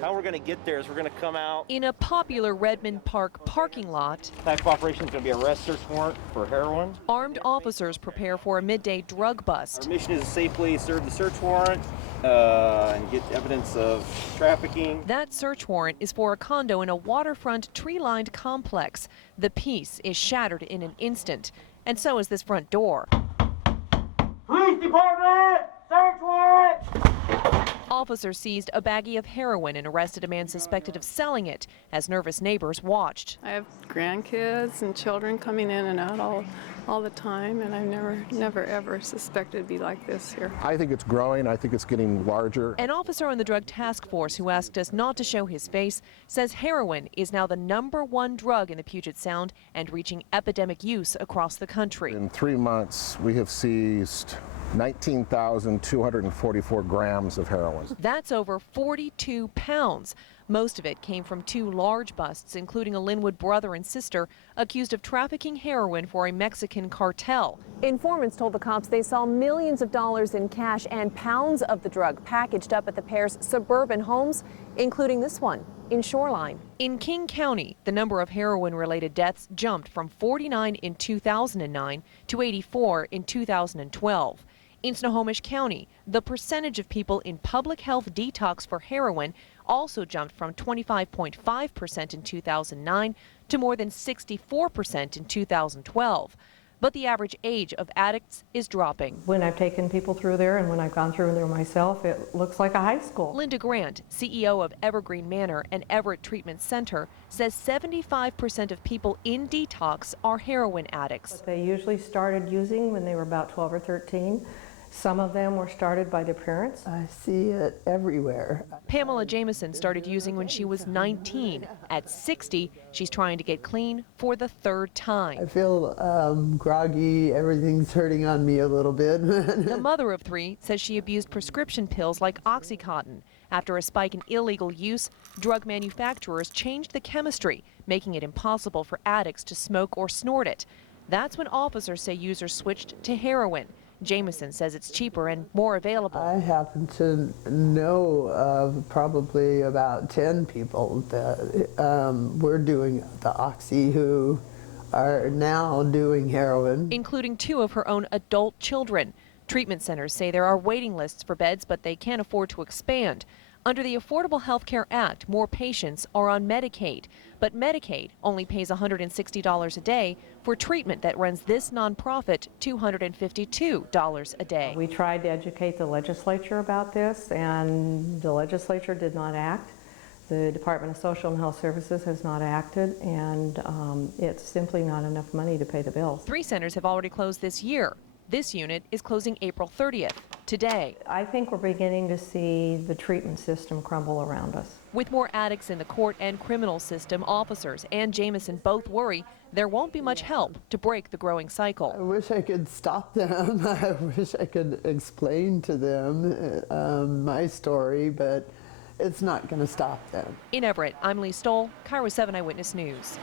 How we're going to get there is we're going to come out in a popular Redmond Park parking lot. Type of operation is going to be arrest search warrant for heroin. Armed officers prepare for a midday drug bust. Our mission is to safely serve the search warrant and get evidence of trafficking. That search warrant is for a condo in a waterfront tree-lined complex. The peace is shattered in an instant, and so is this front door. Police department, search warrant! Officers seized a baggie of heroin and arrested a man suspected of selling it as nervous neighbors watched. I have grandkids and children coming in and out all the time, and I've never ever suspected it'd be like this here. I think it's growing. I think it's getting larger. An officer on the Drug Task Force who asked us not to show his face says heroin is now the #1 drug in the Puget Sound and reaching epidemic use across the country. In 3 months, we have seized 19,244 grams of heroin. That's over 42 pounds. Most of it came from 2 large busts, including a Linwood brother and sister accused of trafficking heroin for a Mexican cartel. Informants told the cops they saw millions of dollars in cash and pounds of the drug packaged up at the pair's suburban homes, including this one in Shoreline. In King County, the number of heroin-related deaths jumped from 49 in 2009 to 84 in 2012. In Snohomish County, the percentage of people in public health detox for heroin also jumped from 25.5% in 2009 to more than 64% in 2012. But the average age of addicts is dropping. When I've taken people through there and when I've gone through there myself, it looks like a high school. Linda Grant, CEO of Evergreen Manor and Everett Treatment Center, says 75% of people in detox are heroin addicts. They usually started using when they were about 12 or 13. Some of them were started by their parents. I see it everywhere. Pamela Jameson started using when she was 19. At 60, she's trying to get clean for the 3rd time. I feel groggy, everything's hurting on me a little bit. The mother of 3 says she abused prescription pills like Oxycontin. After a spike in illegal use, drug manufacturers changed the chemistry, making it impossible for addicts to smoke or snort it. That's when officers say users switched to heroin. Jameson says it's cheaper and more available. I happen to know of probably about 10 people that were doing the Oxy who are now doing heroin. Including 2 of her own adult children. Treatment centers say there are waiting lists for beds, but they can't afford to expand. Under the Affordable Health Care Act, more patients are on Medicaid, but Medicaid only pays $160 a day for treatment that runs this nonprofit $252 a day. We tried to educate the legislature about this, and the legislature did not act. The Department of Social and Health Services has not acted, and it's simply not enough money to pay the bills. 3 centers have already closed this year. This unit is closing April 30th, today. I think we're beginning to see the treatment system crumble around us. With more addicts in the court and criminal system, officers and Jameson both worry there won't be much help to break the growing cycle. I wish I could stop them. I wish I could explain to them my story, but it's not going to stop them. In Everett, I'm Lee Stoll, KIRO 7 Eyewitness News.